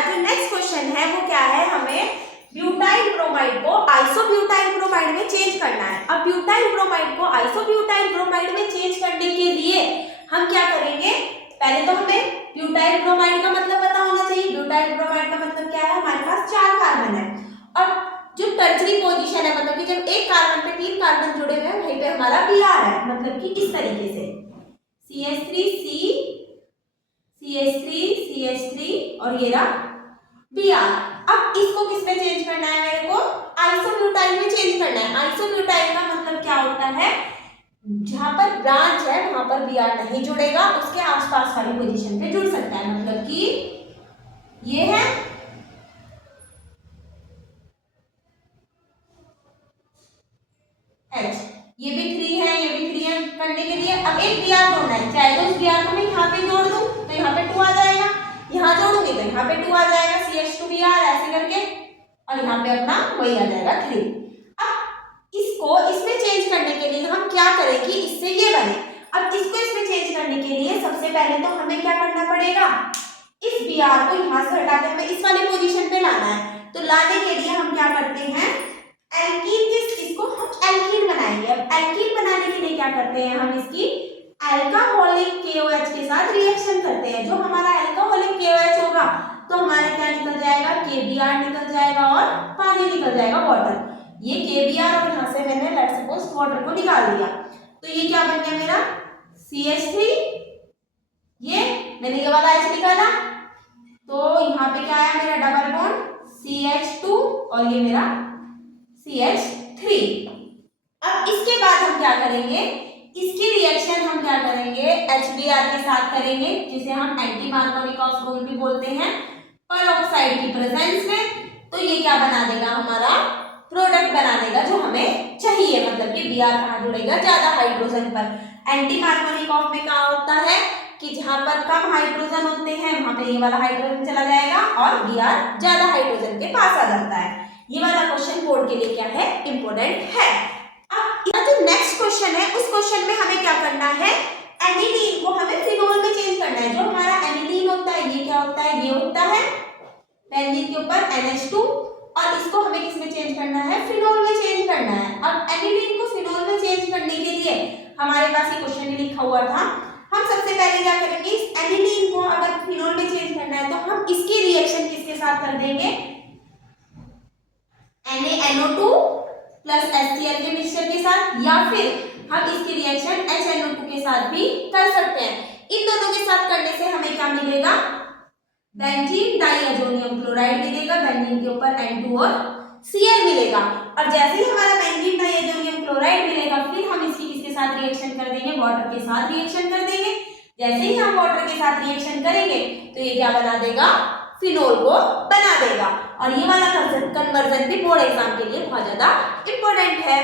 हमारा जो next question है वो क्या है, हमें ब्यूटाइल ब्रोमाइड को आइसोब्यूटाइल ब्रोमाइड में चेंज करना है। अब ब्यूटाइल ब्रोमाइड को आइसोब्यूटाइल ब्रोमाइड में चेंज करने के लिए हम क्या करेंगे, पहले तो हमें ब्यूटाइल ब्रोमाइड का मतलब पता होना चाहिए। ब्यूटाइल ब्रोमाइड का मतलब क्या है, हमारे पास 4 कार्बन है और जो टर्शरी पोजीशन है, मतलब कि जब एक कार्बन पे 3 कार्बन जुड़े हुए हैं वहीं पे हमारा Br है, मतलब कि इस तरीके से CH3 CH3 और ये रहा Br। अब इसको किस में चेंज करना है, मेरे को आइसोब्यूटाइल में चेंज करना है। आइसोब्यूटाइल का मतलब क्या होता है, जहां पर ब्रांच है वहां पर Br नहीं जुड़ेगा, उसके आसपास वाली पोजीशन पे जुड़ सकता है। मतलब कि ये है H, ये भी 3 है, ये भी 3 है। करने के लिए अब एक Br जोड़ना है, चाहे तो उस Br को मैं यहाँ पे जोड़ दूं तो यहाँ पे 2 आ जाएगा, यहाँ जोड़ूंगी तो यहाँ पे 2 आ जाएगा, CH2Br ऐसे करके, और यहाँ पे अपना वही आ जाएगा 3। अब इसको इसमें चेंज करने के लिए हम क्या करें कि इससे ये बने। अब इसको इसमें चेंज करने के लिए सबसे पहले तो हमें क्या करना पड़ेगा, इस Br को यहाँ से हटा के हमें इस वाली पोजीशन पे लाना है। तो लाने के लिए हम क्या करते हैं, एल्कीन इसको हम एल्कीन बनाएंगे। अब एल्कीन बनाने के लिए क्या करते हैं, हम इसकी अल्कोहलिक KOH के साथ रिएक्शन करते हैं। जो हमारा अल्कोहलिक KOH होगा तो हमारा क्या निकल जाएगा, KBr निकल जाएगा और पानी निकल जाएगा वाटर। ये KBr और यहाँ से मैंने लेट्स सपोज वाटर को निकाल दिया, तो ये क्या बन गया मेरा CH3, ये मैंने ये वाला H निकाला तो यहाँ पे क्या आया मेरा डबल बॉन्ड CH2 और ये मेरा CH3। अब इसके बाद हम क्या करेंगे, इसकी रिएक्शन हम क्या करेंगे HBr के साथ करेंगे, जिसे हम एंटी मार्कोनिकॉफ रूल भी बोलते हैं, परऑक्साइड की प्रेजेंस में। तो ये क्या बना देगा, हमारा प्रोडक्ट बना देगा जो हमें चाहिए। मतलब कि Br कहाँ जुड़ेगा, ज्यादा हाइड्रोजन पर। एंटी मार्कोनिकॉफ में क्या होता है कि जहां पर कम हाइड्रोजन होते हैं वहां पे ये वाला हाइड्रोजन चला जाएगा और Br ज्यादा हाइड्रोजन के पास आ जाता है। ये वाला क्वेश्चन बोर्ड के लिए क्या है, इंपॉर्टेंट है। अब जो नेक्स्ट क्वेश्चन है उस क्वेश्चन में हमें क्या करना है, एनिलीन को हमें फिनोल में चेंज करना है। जो हमारा एनिलीन होता है ये क्या होता है, ये होता है बेंजीन के ऊपर NH2 और इसको हमें किस में चेंज करना है, फिनोल में चेंज करना है। अब एनिलीन को फिनोल में चेंज करने के लिए हमारे पास ये क्वेश्चन लिखा हुआ था। हम सबसे पहले क्या करेंगे, इस एनिलीन को अगर फिनोल में चेंज करना है तो हम इसकी रिएक्शन किसके साथ कर देंगे, NaNO2 प्लस HCl के मिक्सचर के साथ, या फिर हम इसकी रिएक्शन HNO2 के साथ भी कर सकते हैं। इन दोनों के साथ करने से हमें क्या मिलेगा, बेंजीन डाइअजोनियम क्लोराइड मिलेगा, बेंजीन के ऊपर N2 और Cl मिलेगा। और जैसे ही हमारा बेंजीन डाइअजोनियम क्लोराइड मिलेगा फिर हम इसकी किसके साथ रिएक्शन कर देंगे, वाटर के साथ रिएक्शन कर देंगे। जैसे ही हम वाटर के साथ रिएक्शन करेंगे तो ये क्या बना देगा, फिनोल को बना देगा। और ये वाला कन्वर्जन भी बोर्ड एग्जाम के लिए बहुत ज्यादा इंपॉर्टेंट है।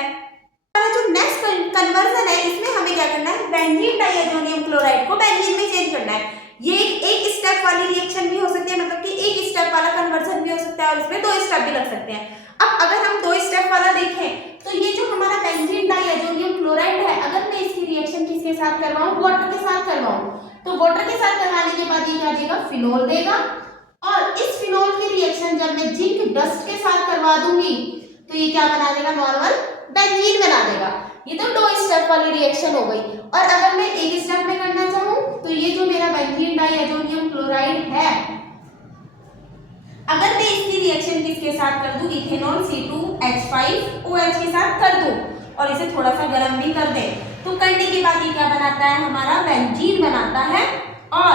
जो नेक्स्ट कन्वर्जन है इसमें हमें क्या करना है, बेंजीन डाइअजोनियम क्लोराइड को बेंजीन में चेंज करना है। ये एक स्टेप वाली रिएक्शन भी हो सकती है, मतलब कि एक स्टेप वाला कन्वर्जन भी हो सकता है और इसमें 2 स्टेप भी लग सकते हैं। अब अगर हम 2 स्टेप वाला देखें तो ये जो हमारा बेंजीन डाइअजोनियम क्लोराइड है, अगर मैं इसकी रिएक्शन किसके साथ करवाऊं, वाटर के साथ करवाऊं, तो वाटर के साथ करवाने के बाद ये क्या देगा, फिनोल देगा। और इस फिनोल की रिएक्शन जब मैं जिंक डस्ट के साथ करवा दूंगी तो ये क्या बना देगा, नॉर्मल बेंजीन बना देगा। ये तो 2 स्टेप वाली रिएक्शन हो गई। और अगर मैं एक स्टेप में करना चाहूं तो ये जो मेरा बेंजीन डाइअजोनियम क्लोराइड है, अगर मैं इसकी रिएक्शन किसके साथ कर दूं, इथेनॉल C2H5OH के साथ कर दूं और इसे थोड़ा सा गर्म भी कर दें, तो करने के बाद ये क्या बनाता है, हमारा बेंजीन बनाता है। और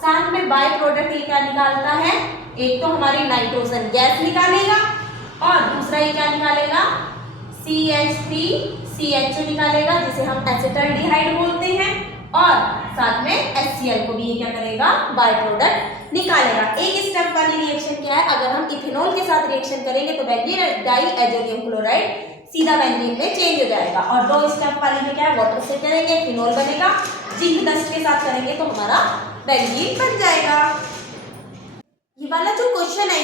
साथ में बाय प्रोडक्ट ये क्या निकालता है, एक तो हमारी नाइट्रोजन गैस निकालेगा और दूसरा ये क्या निकालेगा, CH3CHO निकालेगा, जिसे हम एसिटल्डिहाइड बोलते हैं। और साथ में HCl को भी ये क्या करेगा, बाय प्रोडक्ट निकालेगा। एक स्टेप वाली रिएक्शन क्या है, अगर हम इथेनॉल के साथ रिएक्शन करेंगे तो बेंजीन डाइअजोनियम क्लोराइड सीधा बेंजीन में चेंज हो जाएगा। और 2 स्टेप वाली में क्या है, वाटर से करेंगे फिनोल बनेगा, जिंक डस्ट के साथ करेंगे तो हमारा बेंजीन बन जाएगा। ये वाला जो क्वेश्चन है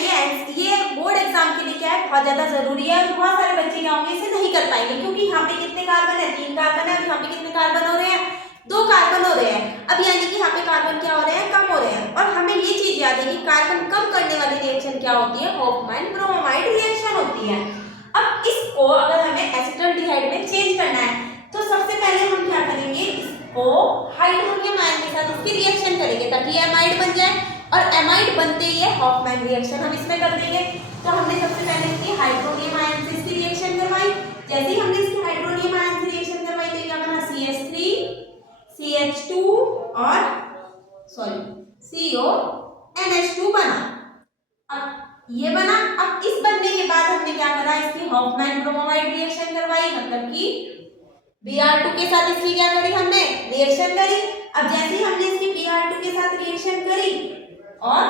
ये बोर्ड एग्जाम के लिए क्या है, बहुत ज्यादा जरूरी है। और बहुत सारे बच्चे क्या होंगे, इसे नहीं कर पाएंगे क्योंकि यहाँ पे कितने कार्बन है, 3 कार्बन है और यहाँ पे कितने कार्बन हो रहे हैं, 2 कार्बन हो रहे हैं। अब यानी कि यहाँ पे कार्बन क्या हो रहे हैं, कम हो रहे हैं। और हमें ये चीज याद है कि कार्बन कम करने वाली क्या होती है, हॉफमैन ब्रोमाइड रिएक्शन होती है। अब इसको अगर हमें एसिटल्डिहाइड में चेंज करना है तो सबसे पहले हम क्या करेंगे, इसको हाइड्रोनियम आयन के साथ इसकी रिएक्शन करेंगे ताकि एमाइड बन जाए, और एमाइड बनते ही ये हॉफमैन रिएक्शन हम इसमें कर देंगे। तो हमने सबसे पहले इसकी हाइड्रोनियम आयन से इसकी रिएक्शन करवाई। जैसे ही हमने इसकी हाइड्रोनियम आयन से रिएक्शन करवाई तो क्या बना, CH3 CH2 और CO NH2 बना। अब ये बना। अब इस बनने के बाद हमने क्या करा, इसकी हॉफमैन ब्रोमाइड रिएक्शन करवाई, मतलब कि Br2 के साथ इसकी क्या करी, हमने रिएक्शन करी। अब जैसे ही हमने इसकी Br2 के साथ रिएक्शन करी और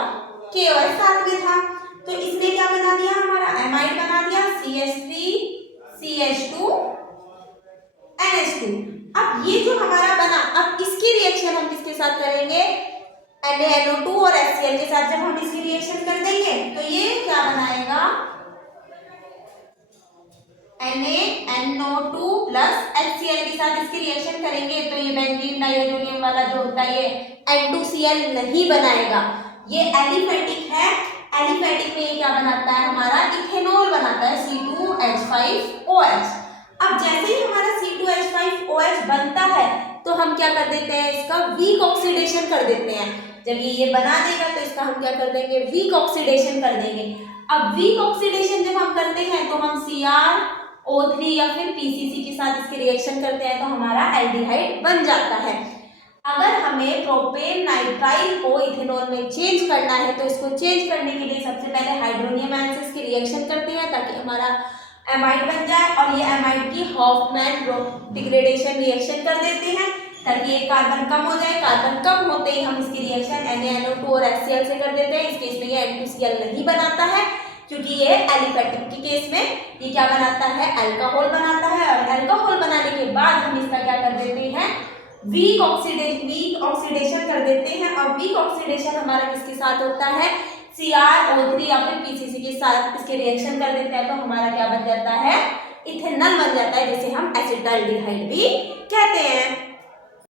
KOH साथ में था तो इसने क्या बना दिया, हमारा एमाइड बना दिया, CH3 CH2 NH2। अब ये जो हमारा बना, अब इसकी रिएक्शन हम किसके साथ करेंगे, NaNO2 और HCl के साथ। जब हम इसकी रिएक्शन कर देंगे तो ये क्या बनाएगा, NaNO2 प्लस HCl के साथ इसकी रिएक्शन करेंगे तो ये बेंजीन डाइअज़ोनियम वाला जो होता है ये N2Cl नहीं बनाएगा, ये एलिफेटिक है। एलिफेटिक में ये क्या बनाता है, हमारा इथेनॉल बनाता है, C2H5OH। अब जैसे ही हमारा C2H5OH बनता है तो हम क्या कर देते हैं, इसका वीक ऑक्सीडेशन कर देते हैं। जब ये बना देगा तो इसका हम क्या कर देंगे, वीक ऑक्सीडेशन कर देंगे। अब वीक ऑक्सीडेशन जब हम करते हैं तो हम CrO3 या फिर PCC के साथ इसकी रिएक्शन करते हैं तो हमारा एल्डिहाइड बन जाता है। अगर हमें प्रोपेन नाइट्राइल को इथेनॉल में चेंज करना है तो इसको चेंज करने के लिए सबसे पहले हाइड्रोनियम आयन से इसकी रिएक्शन करते हैं ताकि हमारा एमाइड बन जाए, और ये एमाइड की हॉफमैन डिग्रेडेशन रिएक्शन कर देते हैं ताकि ये कार्बन कम हो जाए। कार्बन कम होते ही हम इसकी रिएक्शन NaNO2 और HCl से कर देते हैं। इस केस में ये N2Cl नहीं बनाता है क्योंकि ये एलिफेटिक के केस में ये क्या बनाता है, अल्कोहल बनाता है, और अल्कोहल बनाने के बाद हम इसका क्या कर देते हैं, वीक ऑक्सीडेशन कर देते हैं। और वीक ऑक्सीडेशन हमारा किसके साथ होता है, CrO3 या फिर PCC के साथ इसके रिएक्शन कर देते हैं तो हमारा क्या बन जाता है, इथेनॉल बन जाता है, जिसे हम एसिटाल्डिहाइड भी कहते हैं।